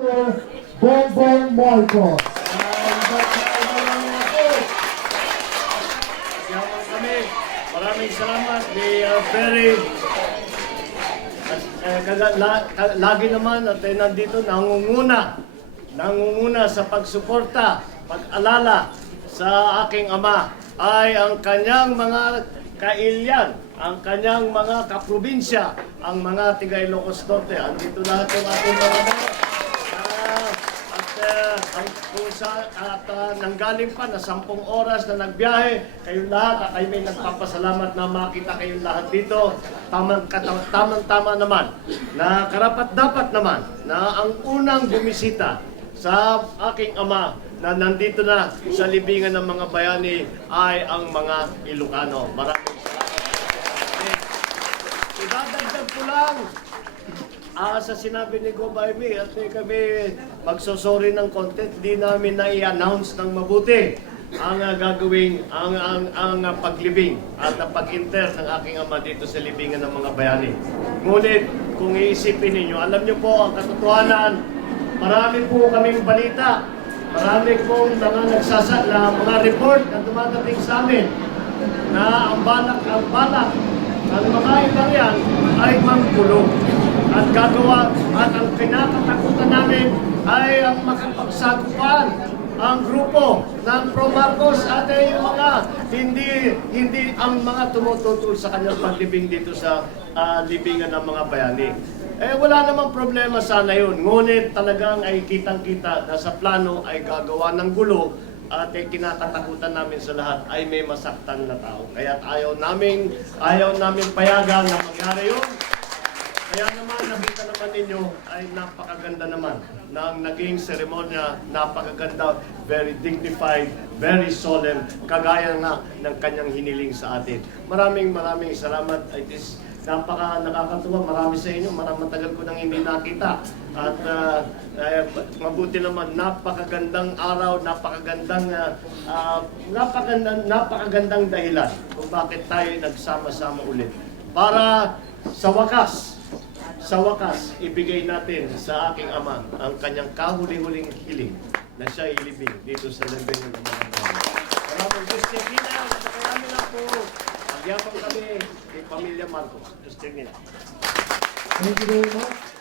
Dr. Bongbong Marcos. Maraming salamat ni Ferry. Lagi naman at nandito nangunguna sa pagsuporta, pag-alala sa aking ama ay ang kanyang mga kailyan, ang kanyang mga kaprobinsya, ang mga tiga Ilocos Norte. Andito lahat yung ating mga nanggaling pa na 10 oras na nagbiyahe, kayong lahat, kayo may nagpapasalamat na makita kayong lahat dito. Tamang-tama naman na karapat-dapat naman na ang unang bumisita sa aking ama na nandito na sa libingan ng mga bayani ay ang mga Ilocano. Maraming salamat. Idadagdag ko lang sa sinabi ni Go By Me at kami magsosorry ng content, di namin na-i-announce ng mabuti ang gagawing ang paglibing at ang pag-inter ng aking ama dito sa libingan ng mga bayani. Ngunit kung iisipin ninyo, alam niyo po ang katotohanan, marami po kaming balita, marami pong mga report na dumadating sa amin na ang balak ng mga Italian ay mangkulong at gagawa at ang kinakatakutan namin ay ang makapagsagupan ang grupo ng Pro Marcos at yung mga hindi ang mga tumututol sa kanyang paglibing dito sa libingan ng mga bayani. Wala namang problema sana yun. Ngunit talagang ay kitang-kita na sa plano ay gagawa ng gulo at kinakatakutan namin sa lahat ay may masaktan na tao. Kaya ayaw namin payagan na mangyari yun. Kaya naman, nakita naman ninyo ay napakaganda naman ng naging seremonya, napakaganda, very dignified, very solemn, kagaya na ng kanyang hiniling sa atin. Maraming salamat. It is nakakatuwa. Marami sa inyo, matagal ko nang hindi nakita. At mabuti naman, napakagandang araw, napakagandang dahilan kung bakit tayo nagsama-sama ulit. Para sa wakas, ibigay natin sa aking ama ang kanyang kahuli-huling hiling na siya ilibing dito sa libingan ng mga bayani. Maraming Christina, kami lang po. Magyapang kami kay Pamilya Marcos. Thank you very much.